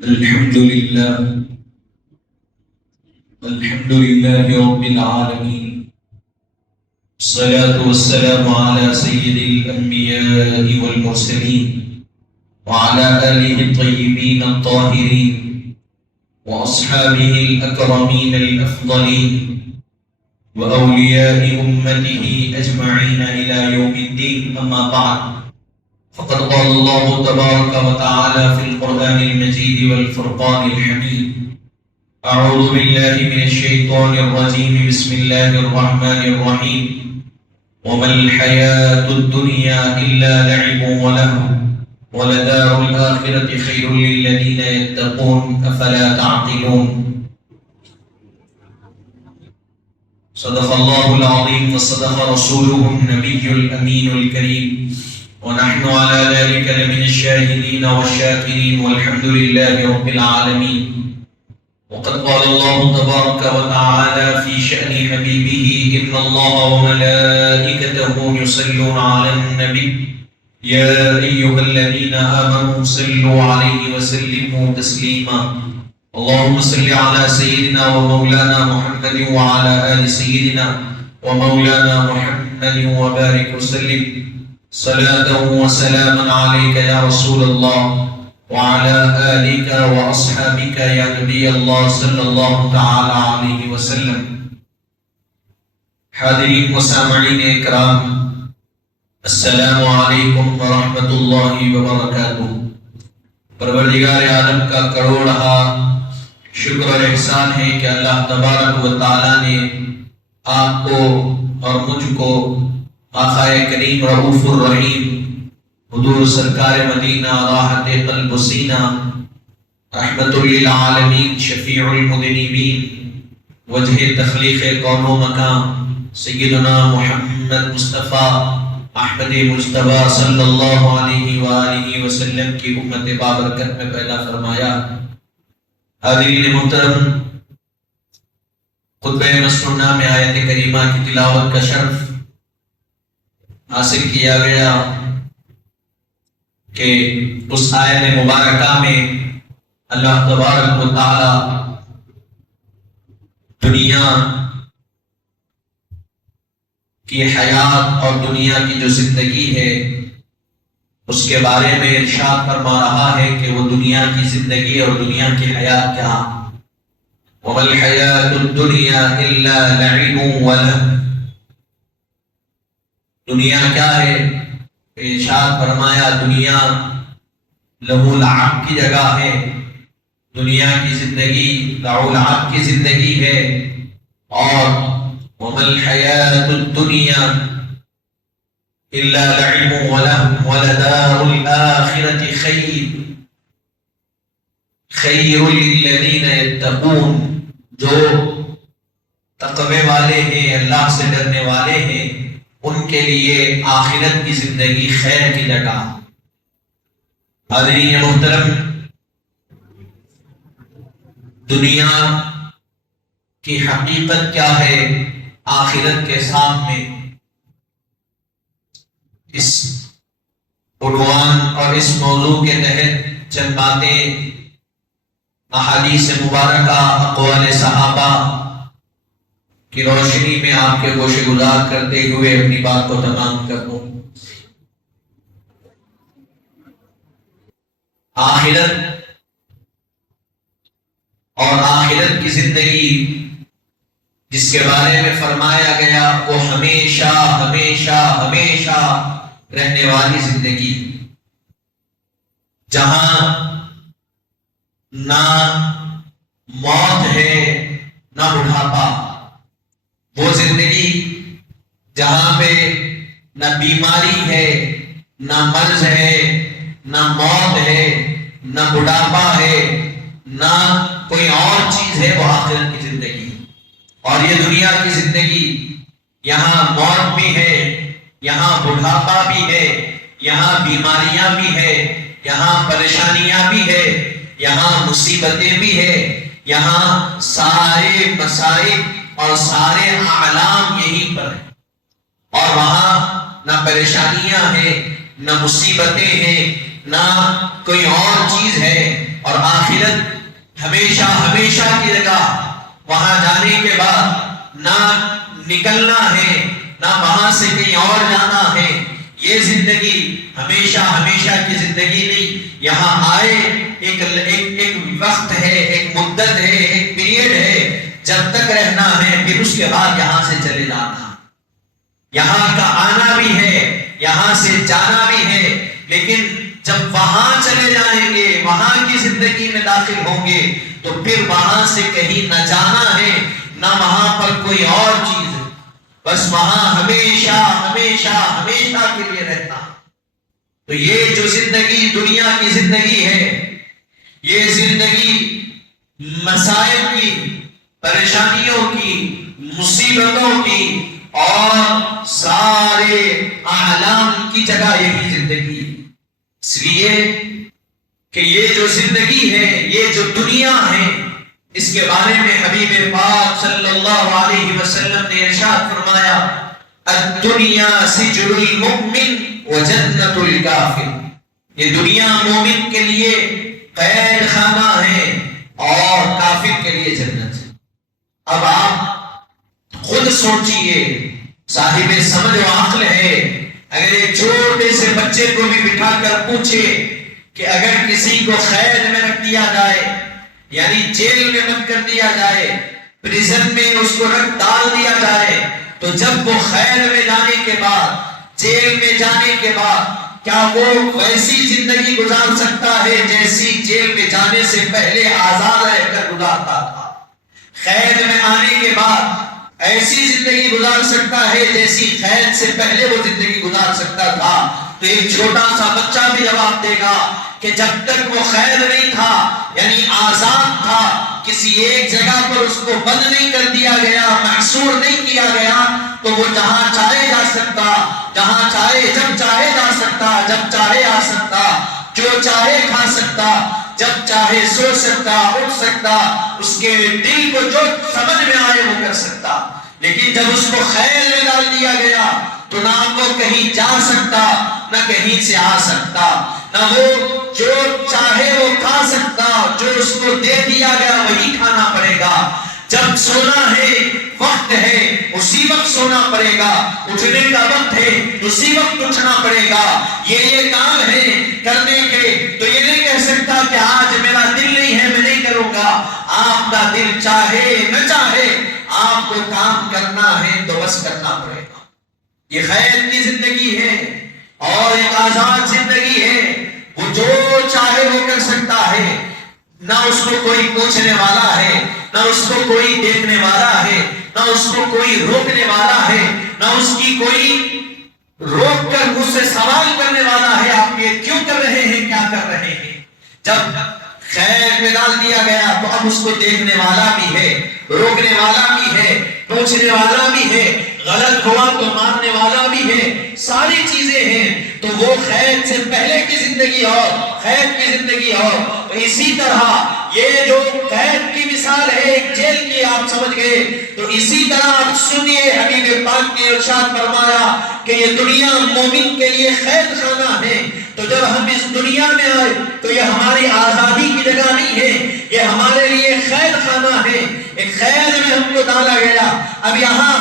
الحمد لله رب العالمين. الصلاة والسلام على سيد الأنبياء والمرسلين وعلى آله الطيبين الطاهرين وأصحابه الأكرمين الأفضلين وأولياء أمته أجمعين إلى يوم الدين. أما بعد، فقد قال الله تبارك وتعالى في القرآن المجيد والفرقان الحميد: أعوذ بالله من الشيطان الرجيم. بسم الله الرحمن الرحيم. وما الحياة الدنيا إلا لعب ولهو ولدار الآخرة خير للذين يتقون أفلا تعقلون. صدق الله العظيم وصدق رسوله النبي الأمين الكريم، ونحن على ذلك لمن الشاهدين والشاكرين، والحمد لله رب العالمين. وقد قال الله تبارك وتعالى في شأن حبيبه: إن الله وملائكته يصلون على النبي يا أيها الذين آمنوا صلوا عليه وسلموا تسليما. اللهم صل على سيدنا ومولانا محمد وعلى آل سيدنا ومولانا محمد وبارك وسلم صلاة وسلاما عليك يا رسول الله وعلى آلك وأصحابك يا نبی اللہ صلی اللہ تعالی علیہ وسلم. حاضرین و سامعین اکرام، السلام علیکم ورحمۃ اللہ وبرکاتہ. پروردگار عالم کا کروڑہا شکر اور احسان ہے کہ اللہ تبارک و تعالی نے آپ کو اور مجھ کو آقا کریم رؤوف الرحیم حضور سرکار مدینہ راحت قلب و سینہ رحمت للعالمین شفیع المذنبین وجہ تخلیق کون و مکان سیدنا محمد مصطفیٰ احمد مجتبیٰ صلی اللہ علیہ وآلہ وسلم کی امت بابرکت میں پیدا فرمایا. حاضرین محترم، خطبہ مسنونہ میں آیت کریمہ کی تلاوت کا شرف حاصل کیا گیا کہ اس آیت مبارکہ میں اللہ تبارک و تعالی دنیا کی حیات اور دنیا کی جو زندگی ہے اس کے بارے میں ارشاد فرما رہا ہے کہ وہ دنیا کی زندگی اور دنیا کی حیات کیا. وَمَا الْحَيَاةُ الدُّنْيَا إِلَّا لَعِبٌ وَلَهْوٌ. دنیا کیا ہے؟ ارشاد فرمایا دنیا لہو لعب کی جگہ ہے، دنیا کی زندگی لہو لعب کی زندگی ہے. اور وَمَا الْحَيَاةُ الدُّنْيَا إِلَّا لَعِبٌ وَلَهْوٌ وَلَدَارُ الْآخِرَةِ خَيْرٌ لِلَّذِينَ يَتَّقُونَ. جو تقوی والے ہیں، اللہ سے ڈرنے والے ہیں، ان کے لیے آخرت کی زندگی خیر کی جگہ. حاضرین محترم، دنیا کی حقیقت کیا ہے آخرت کے سامنے، اس عنوان اور اس موضوع کے تحت چند باتیں احادیث مبارکہ، اقوال صحابہ کی روشنی میں آپ کے گوشے گزار کرتے ہوئے اپنی بات کو تمام کر دوں. آخرت اور آخرت کی زندگی جس کے بارے میں فرمایا گیا وہ ہمیشہ ہمیشہ ہمیشہ رہنے والی زندگی، جہاں نہ موت ہے نہ بڑھاپا. وہ زندگی جہاں پہ نہ بیماری ہے نہ مرض ہے نہ موت ہے نہ بڑھاپا ہے نہ کوئی اور چیز ہے، وہ آخرت کی زندگی. اور یہ دنیا کی زندگی، یہاں موت بھی ہے، یہاں بڑھاپا بھی ہے، یہاں بیماریاں بھی ہے، یہاں پریشانیاں بھی ہے، یہاں مصیبتیں بھی ہے، یہاں سارے مصائب اور سارے اعلام یہیں پر ہیں. اور وہاں نہ پریشانیاں ہیں نہ مصیبتیں ہیں نہ کوئی اور چیز ہے، اور آخرت ہمیشہ ہمیشہ کی جگہ، وہاں جانے کے بعد نہ نکلنا ہے، نہ وہاں سے کہیں اور جانا ہے۔ یہ زندگی ہمیشہ ہمیشہ کی زندگی نہیں، یہاں آئے ایک وقت ہے، ایک مدت ہے، ایک پیریڈ ہے، جب تک رہنا ہے، پھر اس کے بعد یہاں سے چلے جانا۔ یہاں کا آنا بھی ہے، یہاں سے جانا بھی ہے، لیکن جب وہاں چلے جائیں گے، وہاں کی زندگی میں داخل ہوں گے، تو پھر وہاں سے کہیں نہ جانا ہے، نہ وہاں پر کوئی اور چیز، بس وہاں ہمیشہ ہمیشہ ہمیشہ کے لیے رہنا۔ تو یہ جو زندگی دنیا کی زندگی ہے، یہ زندگی مسائل کی، پریشانیوں کی، مصیبتوں کی اور سارے اعلام کی جگہ یہی زندگی ہے۔ اس لیے کہ یہ جو زندگی ہے، یہ جو دنیا ہے، اس کے بارے میں حبیب پاک صلی اللہ علیہ وسلم نے ارشاد فرمایا، الدنیا سجن المؤمن وجنت الکافر، یہ دنیا مومن کے لیے قید خانہ ہے اور کافر کے لیے جنت ہے۔ اب آپ خود سوچئے، صاحب سمجھ و عقل ہے، اگر ایک چھوٹے سے بچے کو بھی بٹھا کر پوچھے کہ اگر کسی کو قید میں رکھ دیا جائے، یعنی جیل میں بند کر دیا جائے، پریزن میں اس کو ڈال دیا جائے، تو جب وہ قید میں جانے کے بعد، جیل میں جانے کے بعد، کیا وہ ویسی زندگی گزار سکتا ہے جیسی جیل میں جانے سے پہلے آزاد رہ کر گزارتا تھا؟ قید میں آنے کے بعد ایسی زندگی گزار سکتا ہے جیسی قید سے پہلے وہ زندگی گزار سکتا تھا؟ تو ایک چھوٹا سا بچہ بھی جواب دے گا کہ جب تک وہ قید نہیں تھا، یعنی آزاد تھا، کسی ایک جگہ پر اس کو بند نہیں کر دیا گیا، محصور نہیں کیا گیا، تو وہ جہاں چاہے جا سکتا، جہاں چاہے جب چاہے جا سکتا، جب چاہے آ سکتا، جو چاہے کھا سکتا، جب چاہے سو سکتا، اٹھ سکتا، اس کے دل کو جو سمجھ میں آئے وہ کر سکتا۔ لیکن جب اس کو قید میں ڈال دیا گیا تو نہ وہ کہیں جا سکتا، نہ کہیں سے آ سکتا، نہ وہ جو چاہے وہ کھا سکتا، جو اس کو دے دیا گیا وہی کھانا پڑے گا۔ جب سونا ہے، وقت ہے، اسی وقت سونا پڑے گا، اٹھنے کا وقت ہے، اسی وقت اٹھنا پڑے گا۔ یہ کام ہے کرنے کے، تو یہ نہیں کہہ سکتا کہ آج میرا دل نہیں ہے میں نہیں کروں گا۔ آپ کا دل چاہے نہ چاہے، آپ کو کام کرنا ہے تو بس کرنا پڑے گا۔ یہ قید کی زندگی ہے اور ایک آزاد زندگی ہے، وہ جو چاہے وہ کر سکتا ہے، نہ اس کو کوئی پوچھنے والا ہے، نہ اس کو کوئی دیکھنے والا ہے، نہ اس کو کوئی روکنے والا ہے، نہ اس کی کوئی روک کر اس سے سوال کرنے والا ہے، آپ یہ کیوں کر رہے ہیں، کیا کر رہے ہیں۔ جب قید میں ڈال دیا گیا تو اب اس کو دیکھنے والا بھی ہے، روکنے والا بھی ہے، پوچھنے والا بھی ہے، غلط ہوا تو مارنے والا بھی ہے، ساری چیزیں ہیں۔ تو وہ قید سے پہلے کی زندگی اور قید کی زندگی اور تو اسی طرح یہ جو قید کی مثال ہے ایک جیل کی، آپ سمجھ گئے، تو اسی طرح آپ سنیے، حبیب پاک نے ارشاد فرمایا کہ یہ دنیا مومن کے لیے قید خانہ ہے۔ تو جب ہم اس دنیا میں آئے تو یہ ہماری آزادی کی جگہ نہیں ہے، یہ ہمارے لیے قید خانہ ہے، ایک قید میں ہم کو ڈالا گیا۔ اب یہاں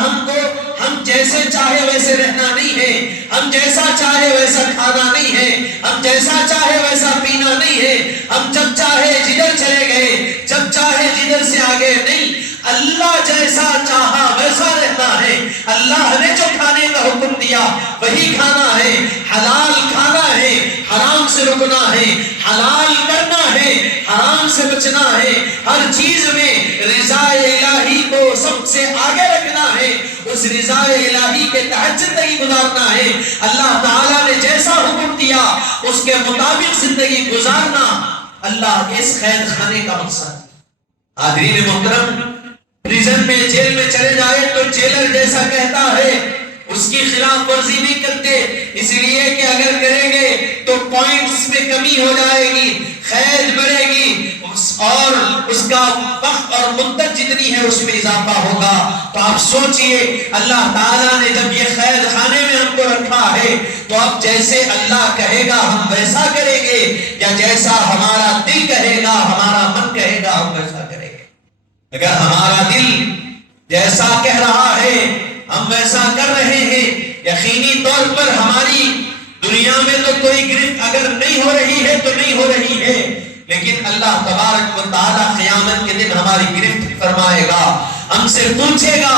ہم جیسے چاہے ویسے رہنا نہیں ہے، ہم جیسا چاہے ویسا کھانا نہیں ہے، ہم جیسا چاہے ویسا پینا نہیں ہے، ہم جب چاہے جدھر چلے گئے، جب چاہے جدھر سے آگے نہیں، اللہ جیسا چاہا ویسا رہنا ہے۔ اللہ نے جو کھانے کا حکم دیا وہی کھانا ہے، حلال کھانا ہے، حرام سے رکنا ہے، حلال کرنا ہے، حرام سے بچنا ہے، ہر چیز میں رضا الہی کو سب سے آگے رکھنا ہے، اس رضا الہی کے تحت زندگی گزارنا ہے۔ اللہ تعالیٰ نے جیسا حکم دیا اس کے مطابق زندگی گزارنا اللہ اس قید خانے کا مقصد۔ حاضرین محترم، پریزن میں جیل میں چلے جائے تو جیلر جیسا کہتا ہے اس کی خلاف ورزی نہیں کرتے، اس لیے کہ اگر کریں گے تو پوائنٹس میں کمی ہو جائے گی، قید بڑھے گی، اور اس کا وقت اور مدت جتنی ہے اس میں اضافہ ہوگا. تو آپ سوچئے اللہ تعالیٰ نے جب یہ قید خانے میں ہم کو رکھا ہے تو اب جیسے اللہ کہے گا ہم ویسا کریں گے یا جیسا ہمارا دل کہے گا ہمارا من کہے گا ہم ویسا کریں گے؟ اگر ہمارا دل جیسا کہہ رہا ہے ہم ویسا کر رہے ہیں، یقینی طور پر ہماری دنیا میں تو کوئی گرفت اگر نہیں ہو رہی ہے تو نہیں ہو رہی ہے، لیکن اللہ تبارک و تعالی قیامت کے دن ہماری گرفت فرمائے گا، ہم سے پوچھے گا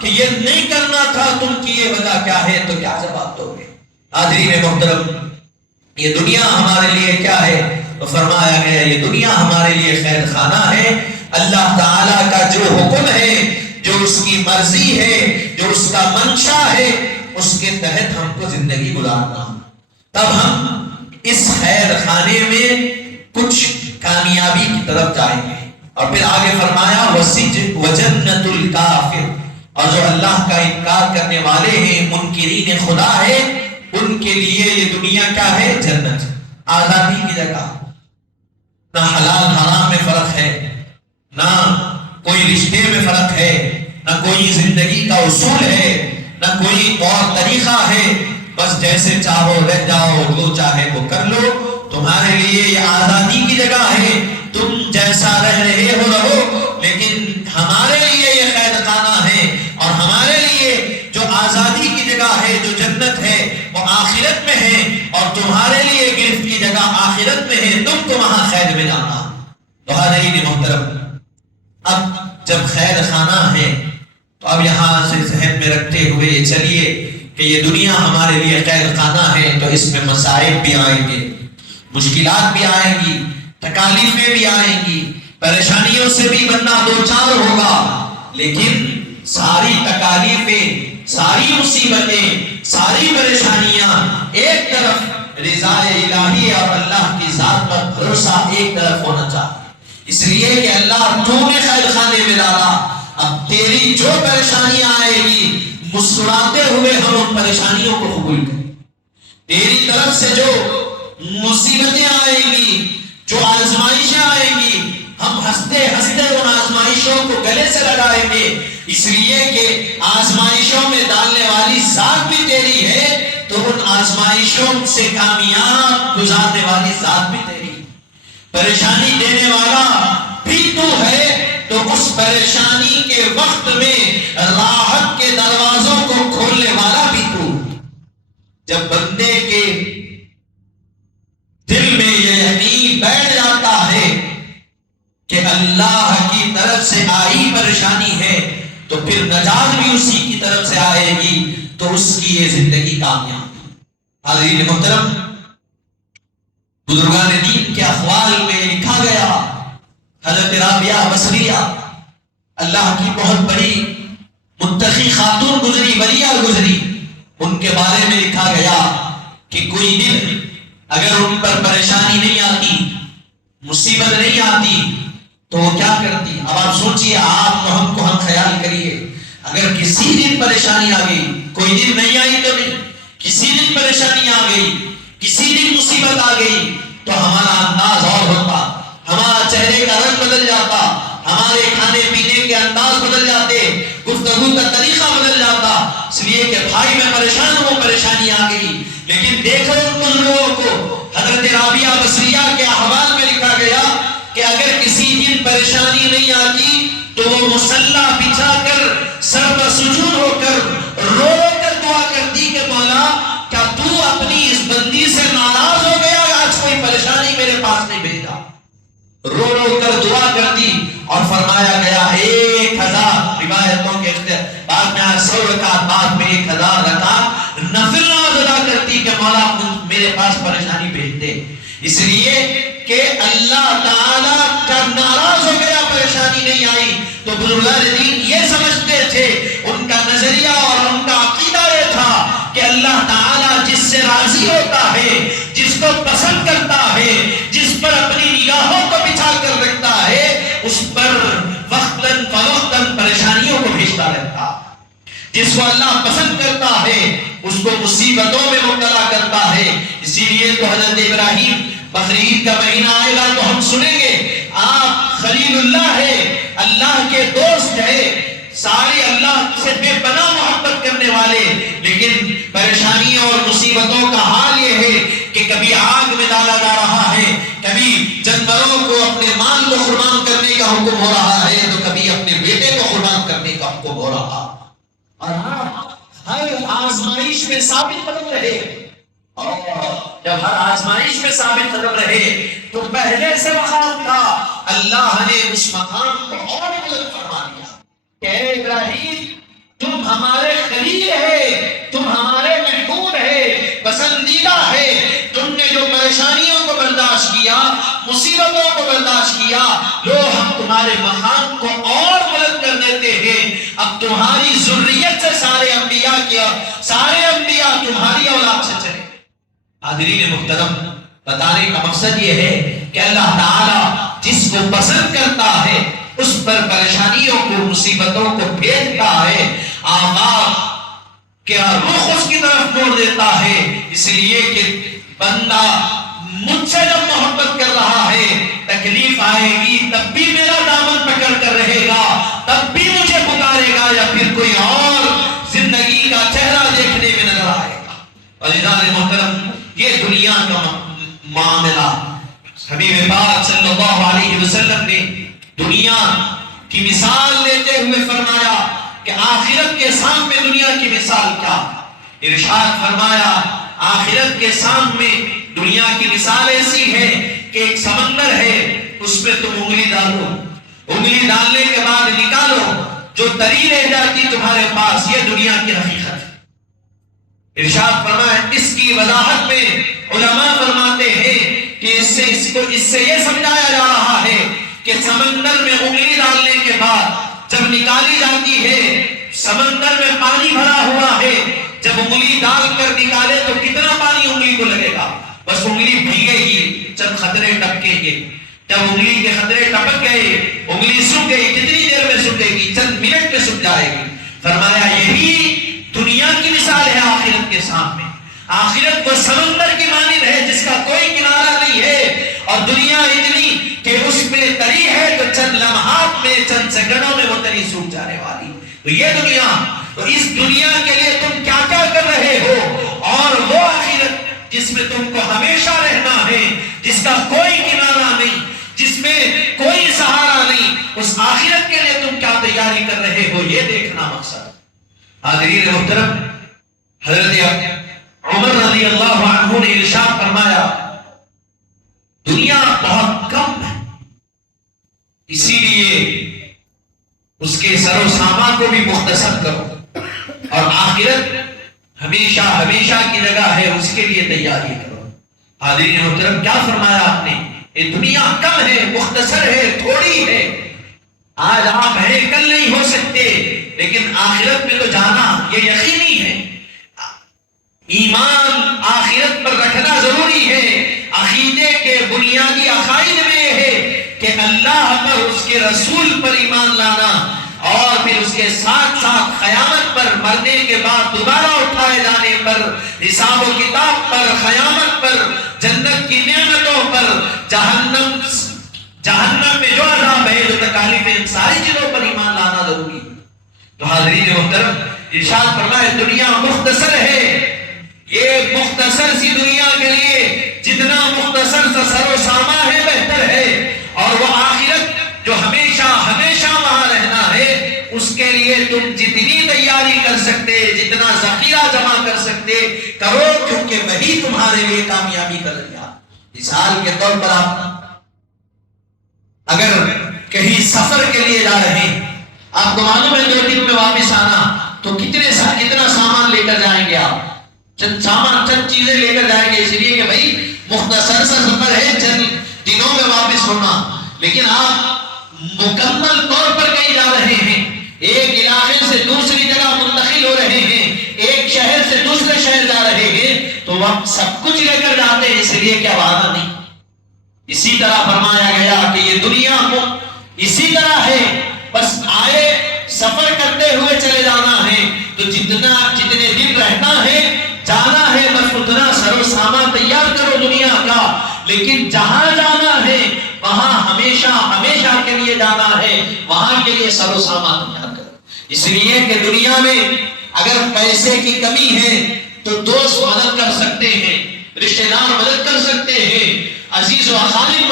کہ یہ نہیں کرنا تھا تم کی یہ وجہ کیا ہے، تو کیا جواب دو گے؟ حاضرین محترم، یہ دنیا ہمارے لیے کیا ہے؟ تو فرمایا گیا یہ دنیا ہمارے لیے قید خانہ ہے. اللہ تعالیٰ کا جو حکم ہے، جو اس کی مرضی ہے، جو اس کا منشا ہے، اس کے تحت ہم کو زندگی گزارنا، تب ہم اس قید خانے میں کچھ کامیابی کی طرف جائیں گے. اور پھر آگے فرمایا وجنت الکافر، اور جو اللہ کا انکار کرنے والے ہیں، منکرین خدا ہے، ان کے لیے یہ دنیا کیا ہے؟ جنت، آزادی کی جگہ. نہ حلال حرام میں فرق ہے، نہ کوئی رشتے میں فرق ہے، نہ کوئی زندگی کا اصول ہے، نہ کوئی طور طریقہ ہے. بس جیسے چاہو رہ جاؤ، جو چاہے وہ کر لو. تمہارے لیے یہ آزادی کی جگہ ہے، تم جیسا رہ رہے ہو رہو، لیکن ہمارے لیے یہ قید خانہ ہے. اور ہمارے لیے جو آزادی کی جگہ ہے، جو جنت ہے، وہ آخرت میں ہے. اور تمہارے لیے گرفت کی جگہ آخرت میں ہے، تم کو وہاں قید میں جانا. تو حاضرین محترم، اب جب قید خانہ ہے تو اب یہاں سے ذہن میں رکھتے ہوئے چلیے کہ یہ دنیا ہمارے لیے قید خانہ ہے، تو اس میں مصائب بھی آئیں گے، مشکلات بھی آئیں گی، تکالیفیں بھی آئیں گی، پریشانیوں سے بھی بندہ دوچار ہوگا. لیکن ساری تکالیفیں، ساری مصیبتیں، ساری پریشانیاں ایک طرف، رضا الہی اور اللہ کی ذات پر بھروسہ ایک طرف ہونا چاہیے. اس لیے کہ اللہ تو نے قید خانے میں ڈالا، اب تیری جو پریشانیاں آئے گی مسکراتے ہوئے ہم ان پریشانیوں کو قبول کریں. تیری طرف سے جو مصیبتیں آئیں گی، جو آزمائشیں آئیں گی، ہم ہنستے ہنستے ان آزمائشوں کو گلے سے لگائیں گے. اس لیے کہ آزمائشوں میں ڈالنے والی ذات بھی تیری ہے، تو ان آزمائشوں سے کامیاب گزارنے والی ذات بھی تیری ہے. پریشانی دینے والا بھی تو ہے، تو اس پریشانی کے وقت میں راحت کے دروازوں کو کھولنے والا بھی تو. جب بندے کے دل میں یہ یقین بیٹھ جاتا ہے کہ اللہ کی طرف سے آئی پریشانی ہے، تو پھر نجات بھی اسی کی طرف سے آئے گی، تو اس کی یہ زندگی کامیاب. حاضرین محترم، بزرگان دین کے اقوال میں لکھا گیا، حضرت رابعہ بصریہ اللہ کی بہت بڑی متقی خاتون گزری، ولیہ گزری، ان کے بارے میں لکھا گیا کہ کوئی دن اگر ان پر پریشانی نہیں آتی، مصیبت نہیں آتی، تو وہ کیا کرتی؟ اب آپ سوچئے، آپ کو ہم خیال کریے، اگر کسی دن پریشانی آ گئی، کوئی دن نہیں آئی تو نہیں، کسی دن پریشانی آ گئی، کسی دن مصیبت آ گئی، تو ہمارا انداز اور ہوتا، ہمارا چہرے کا رنگ بدل جاتا، ہمارے کھانے پینے کے انداز بدل جاتے، گفتگو کا طریقہ بدل جاتا. اس لیے کہ بھائی میں پریشان ہوں، پریشانی آ گئی. لیکن دیکھو ان لوگوں کو، حضرت رابعہ بصریہ کے احوال میں لکھا گیا کہ اگر کسی دن پریشانی نہیں آتی تو وہ مصلی بچھا کر سر پر سجود ہو کر رو کر دعا کرتی کہ مولا کیا تو اپنی اس بندی سے ناراض ہو گیا، آج کوئی پریشانی میرے پاس نہیں بھیجا. رو رو کر دعا کرتی. اور فرمایا گیا 1000 روایتوں کے بعد میں 100 رکعت، بعد میں 1000 رکعت نفل نماز ادا کرتی کہ مولا میرے پاس پریشانی بھیج دے. اس لیے کہ اللہ تعالیٰ کا ناراض ہو گیا، پریشانی نہیں آئی. تو بزرگان دین یہ سمجھتے تھے، ان کا نظریہ اور ان کا عقیدہ یہ تھا کہ اللہ تعالیٰ جس سے راضی ہوتا ہے، جس کو پسند کرتا ہے، جس پر اپنی نگاہوں کو بچھا کر رکھتا ہے، اس پر وقتاً فوقتاً پریشانیوں کو بھیجتا رہتا. جس کو اللہ پسند کرتا ہے اس کو مصیبتوں میں مبتلا کرتا ہے. اسی لیے تو حضرت ابراہیم بقرعید کا مہینہ آئے گا تو ہم سنیں گے آپ خلیل اللہ ہے، اللہ کے دوست ہے، سارے اللہ سے بے پناہ محبت کرنے والے، لیکن پریشانیوں اور مصیبتوں کا حال یہ ہے کہ کبھی آگ میں ڈالا جا رہا ہے، کبھی جانوروں کو اپنے مال کو قربان کرنے کا حکم ہو رہا ہے، تو کبھی اپنے بیٹے کو قربان کرنے کا حکم ہو رہا ہے۔ اور آپ ہر آزمائش میں ثابت قدم رہے، اور جب ہر آزمائش میں ثابت قدم رہے تو پہلے سے مقام تھا، اللہ نے اس مقام کو اور بلند فرما دیا کہ اے ابراہیم تم ہمارے خلیل ہے، تم ہمارے محبوب ہے، پسندیدہ ہے، تم نے جو پریشانیوں کو برداشت کیا، مصیبتوں کو برداشت کیا، لو ہم تمہارے مقام کو اور بلند کر دیتے ہیں، اب تمہاری ذریت سے سارے انبیاء تمہاری اولاد سے چلے۔ حاضرین محترم، بتانے کا مقصد یہ ہے کہ اللہ تعالیٰ جس کو پسند کرتا ہے اس پر پریشانیوں کو، مصیبتوں کو بھیجتا ہے، آباد کیا رخ اس کی طرف موڑ دیتا ہے، اس لیے کہ بندہ مجھ سے جب محبت کر رہا ہے، تکلیف آئے گی تب بھی میرا دامن پکڑ کر رہے گا، تب بھی مجھے پکارے گا، یا پھر کوئی اور زندگی کا چہرہ دیکھنے میں نظر آئے گا۔ عزیزان محترم، یہ دنیا کا معاملہ، حبیب پاک صلی اللہ علیہ وسلم نے دنیا کی مثال لیتے ہوئے فرمایا کہ آخرت کے سامنے دنیا کی مثال کیا؟ ارشاد فرمایا آخرت کے سامنے دنیا کی مثال ایسی ہے کہ ایک سمندر ہے، اس میں تم انگلی ڈالو، انگلی ڈالنے کے بعد نکالو، جو تری رہ جاتی تمہارے پاس، یہ دنیا کی حقیقت ہے۔ ارشاد فرمایا اس کی وضاحت میں علماء فرماتے ہیں کہ اس سے یہ سمجھایا جا رہا ہے کہ سمندر میں انگلی ڈالنے کے بعد جب نکالی جاتی ہے، سمندر میں پانی بھرا ہوا ہے، جب انگلی ڈال کر نکالے تو کتنا پانی انگلی کو لگے گا؟ بس انگلی بھیگے گی، چند خطرے ٹپکیں گے، جب انگلی کے خطرے ٹپک گئے، انگلی سوکھ گئی، کتنی دیر میں سوکھے گی؟ چند منٹ میں سوکھ جائے گی۔ فرمایا یہی دنیا کی مثال ہے آخرت کے سامنے۔ آخرت وہ سمندر کی مانند ہے جس کا کوئی کنارہ نہیں ہے، اور دنیا اتنی کہ اس میں تری ہے تو چند لمحات میں، چند سیکنڈوں میں وہ تری سوکھ جانے والی۔ تو یہ دنیا، تو اس دنیا کے لیے تم کیا کیا کر رہے ہو، اور وہ آخرت جس میں تم کو ہمیشہ رہنا ہے، جس کا کوئی کنارہ نہیں، جس میں کوئی سہارا نہیں، اس آخرت کے لیے تم کیا تیاری کر رہے ہو، یہ دیکھنا مقصد۔ حاضرین محترم، حضرت عمر رضی اللہ عنہ نے ارشاد فرمایا دنیا بہت کم ہے، اسی لیے اس کے سر و سامان کو بھی مختصر کرو، اور آخرت ہمیشہ ہمیشہ کی جگہ ہے، اس کے لیے تیاری کرو۔ حاضرین محترم، کیا فرمایا آپ نے؟ یہ دنیا کم ہے، مختصر ہے، تھوڑی ہے، آج آپ ہیں کل نہیں ہو سکتے، لیکن آخرت میں تو جانا یہ یقینی ہے۔ ایمان آخرت پر رکھنا ضروری ہے۔ عقیدے کے بنیادی عقائد میں یہ ہے کہ اللہ پر، اس کے رسول پر ایمان لانا، اور پھر اس کے ساتھ ساتھ قیامت پر، مرنے کے بعد دوبارہ اٹھائے جانے پر، حساب و کتاب پر، قیامت پر، جنت کی نعمتوں پر، جہنم میں جو عذاب ہے، جو تکالیف ہے، ان ساری چیزوں پر ایمان لانا ضروری ہے۔ تو حاضرین محترم، ارشاد فرمائے دنیا مختصر ہے، یہ مختصر سی دنیا کے لیے جتنا مختصر سا سر و سامان ہے بہتر ہے، اور وہ آخرت جو ہمیشہ ہمیشہ وہاں رہنا ہے، اس کے لیے تم جتنی تیاری کر سکتے، جتنا ذخیرہ جمع کر سکتے کرو، کیونکہ وہی تمہارے لیے کامیابی کا ذریعہ۔ مثال کے طور پر آپ اگر کہیں سفر کے لیے جا رہے ہیں، آپ کو معلوم ہے 2 دن میں واپس آنا، تو کتنا سامان لے کر جائیں گے؟ آپ چند چیزیں لے کر جائیں گے، اس لیے کہ بھائی مختصر سا سفر ہے، چند دنوں میں واپس ہونا۔ لیکن آپ مکمل طور پر کہیں جا رہے ہیں، ایک علاقے سے دوسری جگہ منتقل ہو رہے ہیں، ایک شہر سے دوسرے شہر جا رہے ہیں، تو وقت سب کچھ لے کر جاتے ہیں، اس لیے کیا وعدہ نہیں۔ اسی طرح فرمایا گیا کہ یہ دنیا اسی طرح ہے، بس آئے سفر کرتے ہوئے چلے جانا ہے، تو جتنے دن رہنا ہے، جانا ہے، بس اتنا سر و سامان تیار کرو دنیا کا، لیکن جہاں جانا ہے وہاں ہمیشہ ہمیشہ کے لیے جانا ہے، وہاں کے لیے سر و سامان تیار کرو۔ اس لیے کہ دنیا میں اگر پیسے کی کمی ہے تو دوست مدد کر سکتے ہیں، رشتہ دار مدد کر سکتے ہیں، عزیز و خالق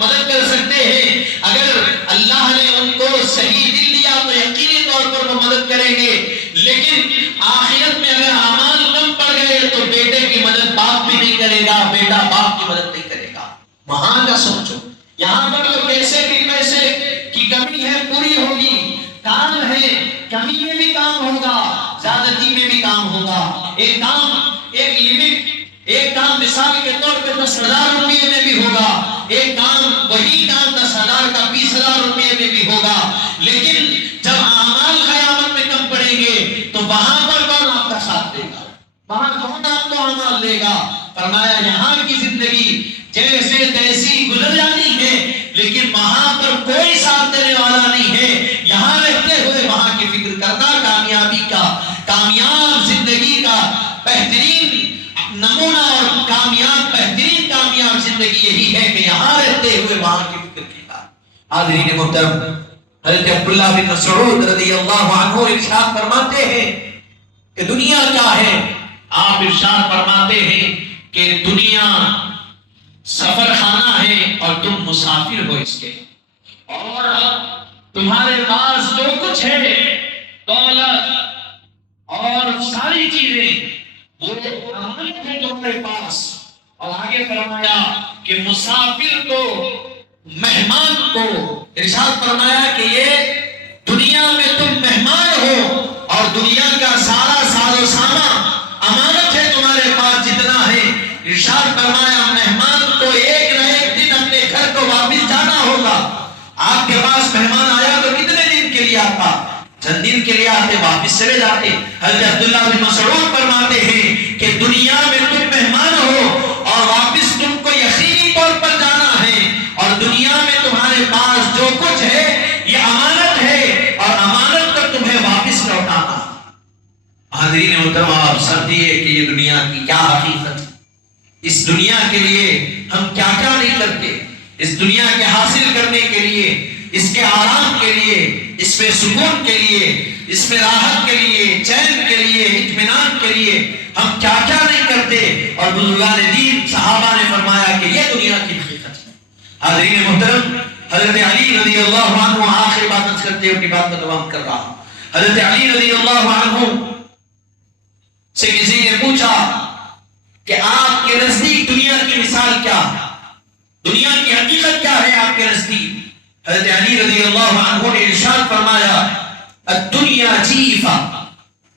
مدد کر سکتے ہیں۔ اگر اللہ نے ان کو صحیح دل دیا تو یقینی طور پر وہ مدد کریں گے، لیکن آخرت میں اگر اعمال کم پڑ گئے تو بیٹے کی مدد باپ بھی نہیں کرے گا، بیٹا باپ کی مدد نہیں کرے گا۔ وہاں کا سوچو، یہاں پر تو پیسے کی کمی ہے، پوری ہوگی، کام ہے، کمی میں بھی کام ہوگا، زیادتی میں بھی کام ہوگا۔ ایک کام مثال کے طور پہ 10,000 روپے میں بھی ہوگا، ایک کام وہی کام 10,000 کا 20,000 روپے میں بھی ہوگا، لیکن جب اعمال قیامت میں کم پڑیں گے تو وہاں پر کون آپ کا ساتھ دے گا، وہاں کون آپ کو اعمال دے گا؟ فرمایا یہاں کی زندگی جیسے تیسی گزر جانی ہے، لیکن وہاں پر کوئی ساتھ دینے والا نہیں ہے۔ یہاں رہتے ہوئے وہاں کی فکر کرنا کامیابی کا، کامیاب زندگی کا بہترین نمونہ اور بہترین کامیاب زندگی یہی ہے کہ یہاں رہتے ہوئے وہاں کی فکر کرنا۔ حاضرین محترم، حضرت عبداللہ بن مسعود رضی اللہ عنہ ارشاد فرماتے ہیں کہ دنیا کیا ہے؟ آپ ارشاد فرماتے ہیں کہ دنیا سفر خانہ ہے اور تم مسافر ہو اس کے، اور تمہارے پاس جو کچھ ہے، دولت اور ساری چیزیں، وہ امانت ہے تمہارے پاس۔ اور آگے فرمایا کہ مسافر کو، مہمان کو، ارشاد فرمایا کہ یہ دنیا میں تم مہمان ہو اور دنیا کا سارا ساز و سامان امانت ہے تمہارے پاس جتنا ہے۔ ارشاد فرمایا مہمان کو ایک نہ ایک دن اپنے گھر کو واپس جانا ہوگا۔ آپ کے پاس مہمان آیا تو کتنے دن کے لیے آتا؟ چند دن کے لیے آتے، واپس چلے جاتے۔ حضرت عبداللہ بن مسعود فرماتے ہیں کہ دنیا میں تم مہمان ہو اور واپس تم کو یقینی طور پر جانا ہے، اور دنیا میں تمہارے پاس جو کچھ ہے یہ امانت ہے، اور امانت کو تمہیں واپس لوٹانا۔ حاضرین محترم، آپ سمجھیے کہ یہ دنیا کی کیا حقیقت ہے۔ اس دنیا کے لیے ہم کیا کیا نہیں کرتے، اس دنیا کے حاصل کرنے کے لیے، اس کے آرام کے لیے، اس میں سکون کے لیے، اس میں راحت کے لیے، چین کے لیے، اطمینان کے لیے ہم کیا کیا نہیں کرتے۔ اور بزرگان دین صحابہ نے فرمایا کہ یہ دنیا کی حقیقت ہے۔ حاضرین محترم، حضرت علی رضی اللہ عنہ، آخر بات کرتے اپنی بات کا تمام کر رہا ہوں۔ حضرت علی رضی اللہ عنہ سے کسی نے پوچھا کہ آپ کے نزدیک دنیا کی مثال کیا ہے، دنیا کی حقیقت کیا ہے آپ کے نزدیک؟ حضرت علی رضی اللہ عنہ نے ارشاد فرمایا الدنیا جیفہ،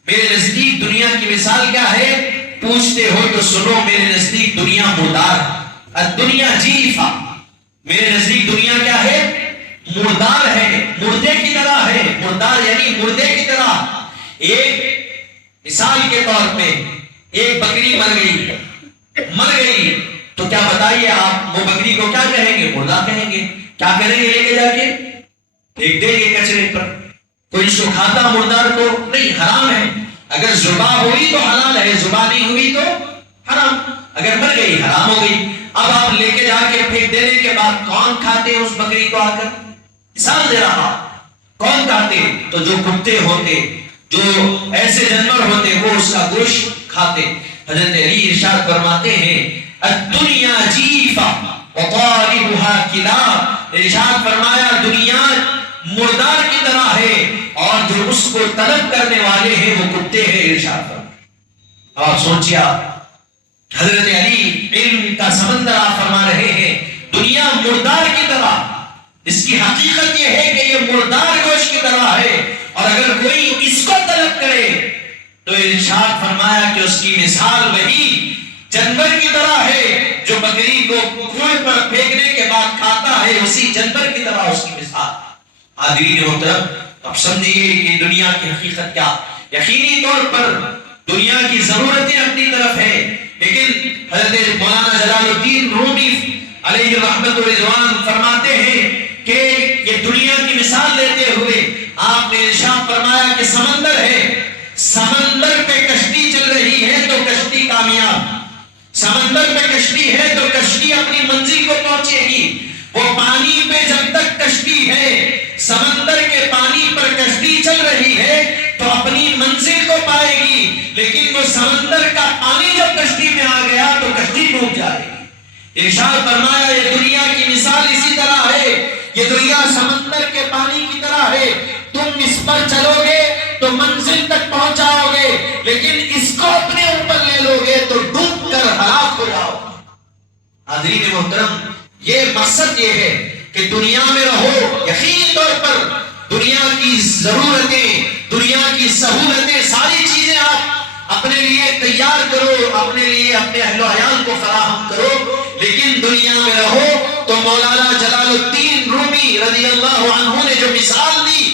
میرے نزدیک دنیا کی مثال کیا ہے؟ پوچھتے ہو تو سنو، میرے نزدیک دنیا مردار ہے۔ الدنیا جیفہ، میرے نزدیک دنیا کیا ہے؟ مردار ہے، مردے کی طرح ہے۔ مردار یعنی مردے کی طرح۔ ایک مثال کے طور پہ ایک بکری مر گئی تو کیا بتائیے آپ، وہ بکری کو کیا کہیں گے؟ مردہ کہیں گے۔ کیا کریں گے؟ لے کے جا کے پھینک دیں گے کچرے پر۔ کوئی اس کو کھاتا مردار کو؟ نہیں، حرام ہے۔ اگر ذبح ہوئی تو حلال ہے، ذبح نہیں ہوئی تو حرام۔ اگر مر گئی حرام ہو گئی۔ اب آپ لے کے جا کے پھینک دینے کے بعد کون کھاتے ہیں اس بکری کو؟ آ کر مثال دے رہا، کون کھاتے؟ تو جو کتے ہوتے، جو ایسے جانور ہوتے وہ اس کا گوشت کھاتے۔ حضرت علی ارشاد فرماتے ہیں الدنیا جیفہ وطالبها کلاب، ارشاد فرمایا دنیا مردار کی طرح ہے اور جو اس کو طلب کرنے والے ہیں وہ کتے ہیں۔ ارشاد فرمایا، آپ سوچیا حضرت علی علم کا سمندر آپ فرما رہے ہیں دنیا مردار کی طرح۔ اس کی حقیقت یہ ہے کہ یہ مردار گوشت کی طرح ہے، اور اگر کوئی اس کو طلب کرے تو ارشاد فرمایا کہ اس کی مثال وہی جانور کی طرح ہے جو بکری کو کنویں پر پھینکنے کے بعد کھاتا ہے، اسی جانور کی طرح اس کی مثال۔ حاضرین محترم، اب سمجھیے کہ دنیا کی حقیقت کیا۔ یقینی طور پر دنیا کی ضرورتیں اپنی طرف ہے، لیکن حضرت مولانا جلال الدین رومی علیہ رحمت و رضوان فرماتے ہیں کہ یہ دنیا کی مثال دیتے ہوئے آپ نے ارشاد فرمایا کہ سمندر ہے، سمندر پہ کشتی چل رہی ہے تو کشتی کامیاب، سمندر پہ کشتی ہے تو کشتی اپنی منزل کو پہنچے گی، وہ پانی پہ جب تک کشتی ہے، سمندر کے پانی پر کشتی چل رہی ہے تو اپنی منزل کو پائے گی، لیکن وہ سمندر کا پانی جب کشتی میں آ گیا تو کشتی ڈوب جائے گی۔ ارشاد فرمایا یہ دنیا کی مثال اسی طرح ہے، یہ دنیا سمندر کے پانی کی طرح ہے، تم اس پر چلو گے تو منزل تک پہنچ جاؤ گے، لیکن اس کو اپنے اوپر لے لو گے تو ڈوب کر ہلاک ہو جاؤ گے۔ حاضرین محترم، یہ مقصد یہ ہے کہ دنیا میں رہو، یقینی طور پر دنیا کی ضرورتیں، دنیا کی سہولتیں، ساری چیزیں آپ اپنے لیے تیار کرو، اپنے لیے اپنے اہل و عیال کو فراہم کرو، لیکن دنیا میں رہو تو مولانا جلال الدین رومی رضی اللہ عنہ نے جو مثال دی،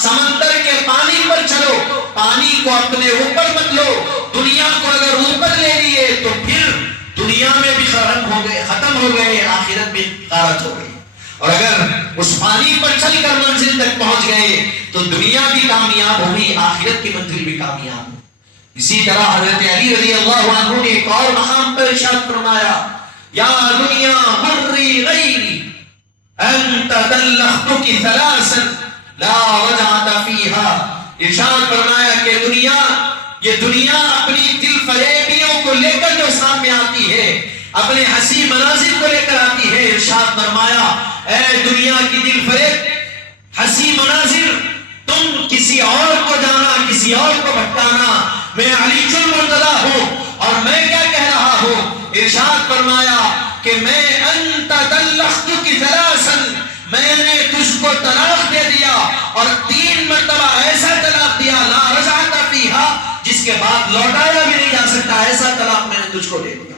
سمندر کے پانی پر چلو، پانی کو اپنے اوپر مت لو، دنیا کو اگر اوپر لے لیے تو پھر دنیا میں بھی ختم ہو گئے، آخرت بھی غارت ہو گئی، اور اگر اس پانی پر چل کر منزل تک پہنچ گئے تو دنیا بھی کامیاب ہوئی، آخرت کی منزل بھی کامیاب ہوئی۔ اسی طرح حضرت علی رضی اللہ عنہ نے ایک اور مقام پر ارشاد فرمایا، یا دنیا غری غیری انت دلختک ثلاثا لا رجعت فیہا۔ ارشاد فرمایا کہ دنیا، یہ دنیا اپنی دل فریبیوں کو لے کر جو سامنے آتی ہے، اپنے ہنسی مناظر کو لے کر آتی ہے، ارشاد فرمایا اے دنیا کی دل فریب ہنسی مناظر، تم کسی اور کو جانا، کسی اور کو بھٹکانا، میں علی المرتضی ہوں اور میں کیا کہہ رہا ہوں، ارشاد فرمایا کہ میں انت طلقتک ثلاثا، میں نے تجھ کو طلاق دے دیا اور 3 مرتبہ ایسا طلاق دیا لا رجعت فیہا، جس کے بعد لوٹایا بھی نہیں جا سکتا، ایسا طلاق میں نے تجھ کو دے دیا۔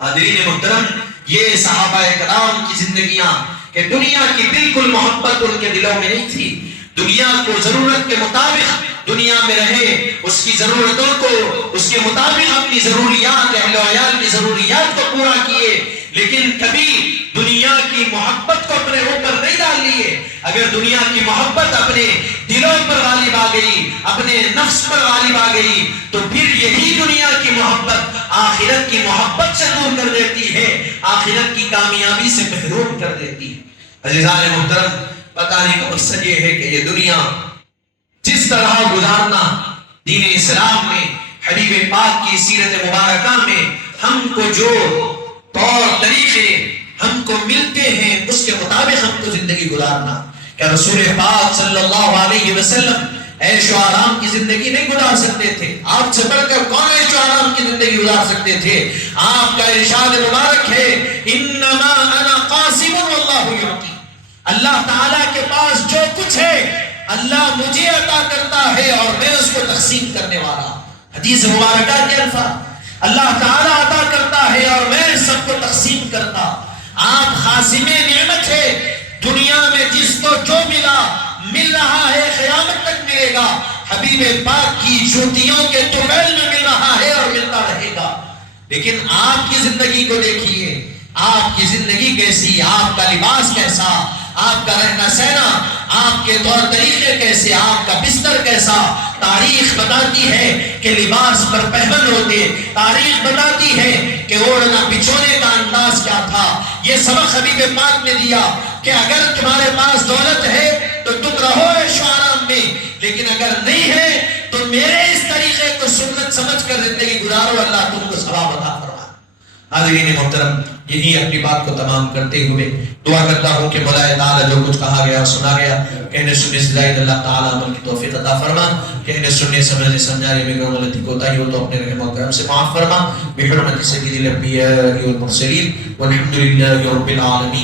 حاضرین محترم، یہ صحابہ کرام کی زندگیاں کہ دنیا کی بالکل محبت ان کے دلوں میں نہیں تھی، دنیا کو ضرورت کے مطابق دنیا میں رہے، اس کی ضرورتوں کو اس کے مطابق اپنی ضروریات، اہل و عیال کی ضروریات کو پورا کیے، لیکن کبھی دنیا کی محبت کو اپنے اوپر نہیں ڈال لیے۔ اگر دنیا کی محبت اپنے دلوں پر غالب آ گئی، اپنے نفس پر غالب آ گئی، تو پھر یہی دنیا کی محبت آخرت کی محبت سے دور کر دیتی ہے، آخرت کی کامیابی سے محروم کر دیتی ہے۔ عزیزان محترم، بتانے کا مقصد یہ ہے کہ یہ دنیا جس طرح گزارنا دین اسلام میں، حبیب پاک کی سیرت مبارکہ میں ہم کو جو طور طریقے ہم کو ملتے ہیں، اس کے مطابق ہم کو زندگی گزارنا۔ کیا رسول پاک صلی اللہ علیہ وسلم عیش و آرام کی زندگی نہیں گزار سکتے تھے؟ آپ سے بڑھ کر کون عیش و آرام کی زندگی گزار سکتے تھے؟ آپ کا ارشاد مبارک ہے، انما انا قاسم واللہ یعطی، اللہ تعالیٰ کے پاس جو کچھ ہے اللہ مجھے عطا کرتا ہے اور میں اس کو تقسیم کرنے والا۔ حدیث مبارکہ کے الفاظ، اللہ تعالیٰ عطا کرتا ہے اور میں سب کو تقسیم کرتا۔ آپ خاصم نعمت ہے، دنیا میں جس کو جو ملا مل رہا ہے، قیامت تک ملے گا، حبیب پاک کی جوتیوں کے طویل میں مل رہا ہے اور ملتا رہے گا۔ لیکن آپ کی زندگی کو دیکھیے، آپ کی زندگی کیسی، آپ کا لباس کیسا، آپ کا رہنا سہنا، آپ کے طور طریقے کیسے، آپ کا بستر کیسا۔ تاریخ بتاتی ہے کہ لباس پر پہبند ہوتے، تاریخ بتاتی ہے کہ اوڑھنا بچھونے کا انداز کیا تھا۔ یہ سبق حبیب پاک نے دیا کہ اگر تمہارے پاس دولت ہے تو تم رہو عیش و آرام میں، لیکن اگر نہیں ہے تو میرے اس طریقے کو سنت سمجھ کر زندگی گزارو، اللہ تم کو ثواب عطا فرمائے۔ حاضرین محترم، یہی اپنی بات کو تمام کرتے ہوئے دعا کرتا ہوں کہ مولا تعالیٰ جو کچھ کہا گیا سنا گیا، کہنے سننے سے زائد اللہ تعالیٰ عمل کی توفیق عطا فرما، کہنے سننے سمجھنے سمجھانے میں کوئی غلطی کوتاہی ہو تو اپنے رحم و کرم سے معاف فرما، بحرمت سید الانبیاء والمرسلین والحمد للہ رب العالمین۔